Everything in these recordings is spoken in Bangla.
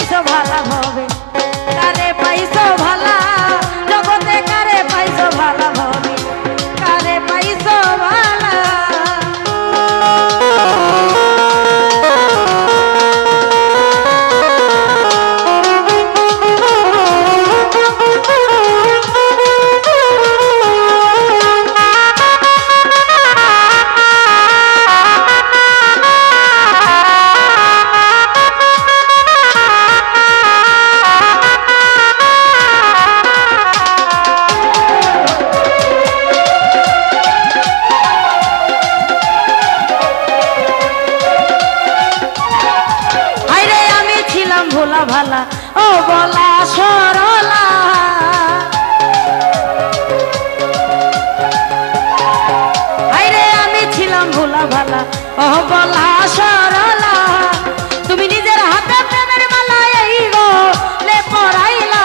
পাইছো ভালা ভবে কারে পাইছো ভালা জগতে কারে পাইছো ভালা ভবে কারে পাইছো ভালা ভোলা ভালা ও বলা সরলা আইরে আমি ছিলাম ভোলা ভালা ও বলা সরলা তুমি নিজের হাতে প্রেমের মালা এই গো লে পরাইলা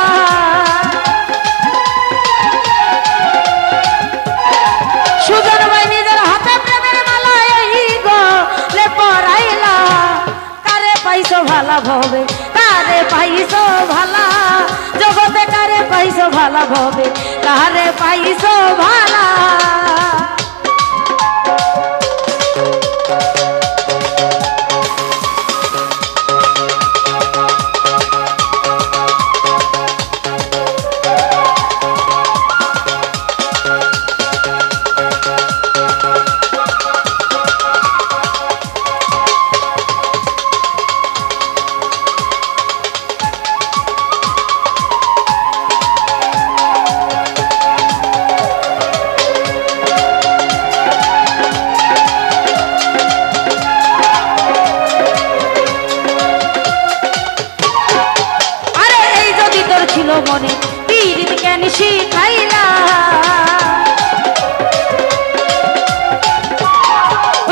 সুজন ভাই নিজের হাতে প্রেমের মালা এই গো লে পরাইলা কারে পাইছো ভালা ভবে কারে পাইছো ভালা জগতে কারে পাইছো ভালা ভবে কারে পাইছো ভালা মনে পীড়িত কেন শিখাইলা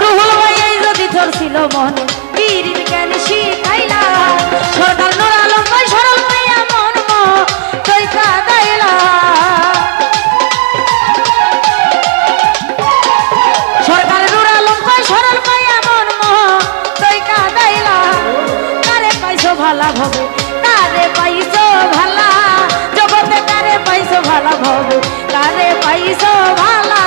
রুহুল ভাই এই যদি তোর ছিল মনে পীড়িত কেন শিখাইলা সরকার নূর আলম ভাই সরল মাইয়া মন তুই কাদাইলা সরকার নূর আলম ভাই সরল মাইয়া মন তুই কাদাইলা কারে পাইছো ভালা ভবে কারে পাইছো ভালা জগতে কারে পাইছো ভালা ভবে কারে পাইছো ভালা